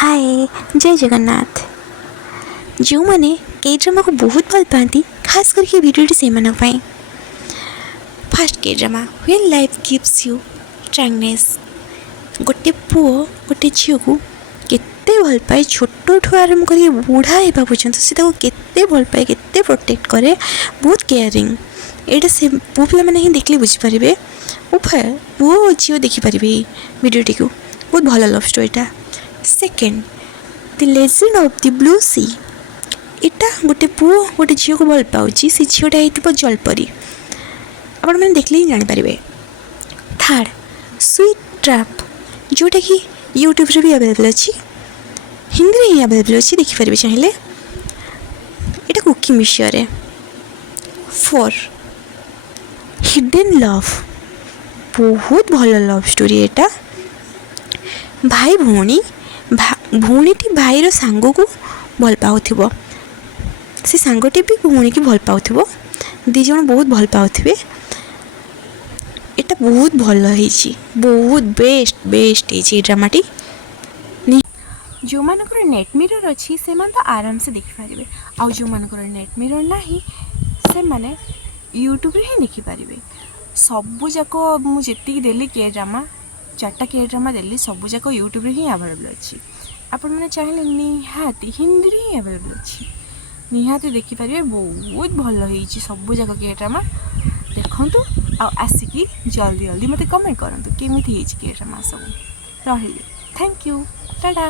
हाय जय जगन्नाथ। जो मैंने के ड्रामा को बहुत भल पाती खास करके भिडियोटी से फास्ट के drama when life gives you strongness. गोटे पुओ गोटे झील को केते भल पाए छोटू आरंभ कर बुढ़ा होगा पर्यंत से केते भल पाए केते प्रोटेक्ट करे बहुत केयरिंग। एटा से पुओ पिला मैंने ही देखले बुझिपारे उभय पुओ और झील देखिपारे भिडियोटी को बहुत भल लव स्टोरीटा। Second the legend of the blue sea. इटा गोटे पुओ गोटे झील को भल पाऊँ से झीलटा हो जलपरी आपण मैंने देखले ही जानीपारे। थर्ड स्वीट ट्रैप जोटा कि यूट्यूब रे भी अवेलेबल अच्छी हिंदी ही अवेलेबल अच्छी देखिपारे चाहिए यहाँ कुकिंग विषय। फोर हिडन लव बहुत भल लव स्टोरी एटा। भाई भौणी भौणीटी भाईर सांग को भल पाउथिबो से सांगटी भी भौणी की भल पाउथिबो दी जण बहुत भल पाउथिबे। एटा बहुत भल होईची बहुत बेस्ट बेस्ट होईची ड्रामाटी। जो मानकर नेट मिरर अच्छी से मान तो आराम से देखि पारिबे आ जो मानकर नेट मिरर नाही से माने यूट्यूब रे ही देखि पारिबे। सबु जाको मु जेति देली के ड्रामा चार्टा के ड्रामा देली सबु जाको यूट्यूब रे ही अवेलेबल अच्छी। आपण मैंने चाहिए निहाती हिंदी रे ही अवेलेबल अच्छी निहाती देखि पारिबे। बहुत भल होईची सबु जाको के ड्रामा देखंतु आ आसिकी जल्दी जल्दी मते कमेंट करंतु केमिति होईची के ड्रामा सब। रहिली थैंक यू टाटा।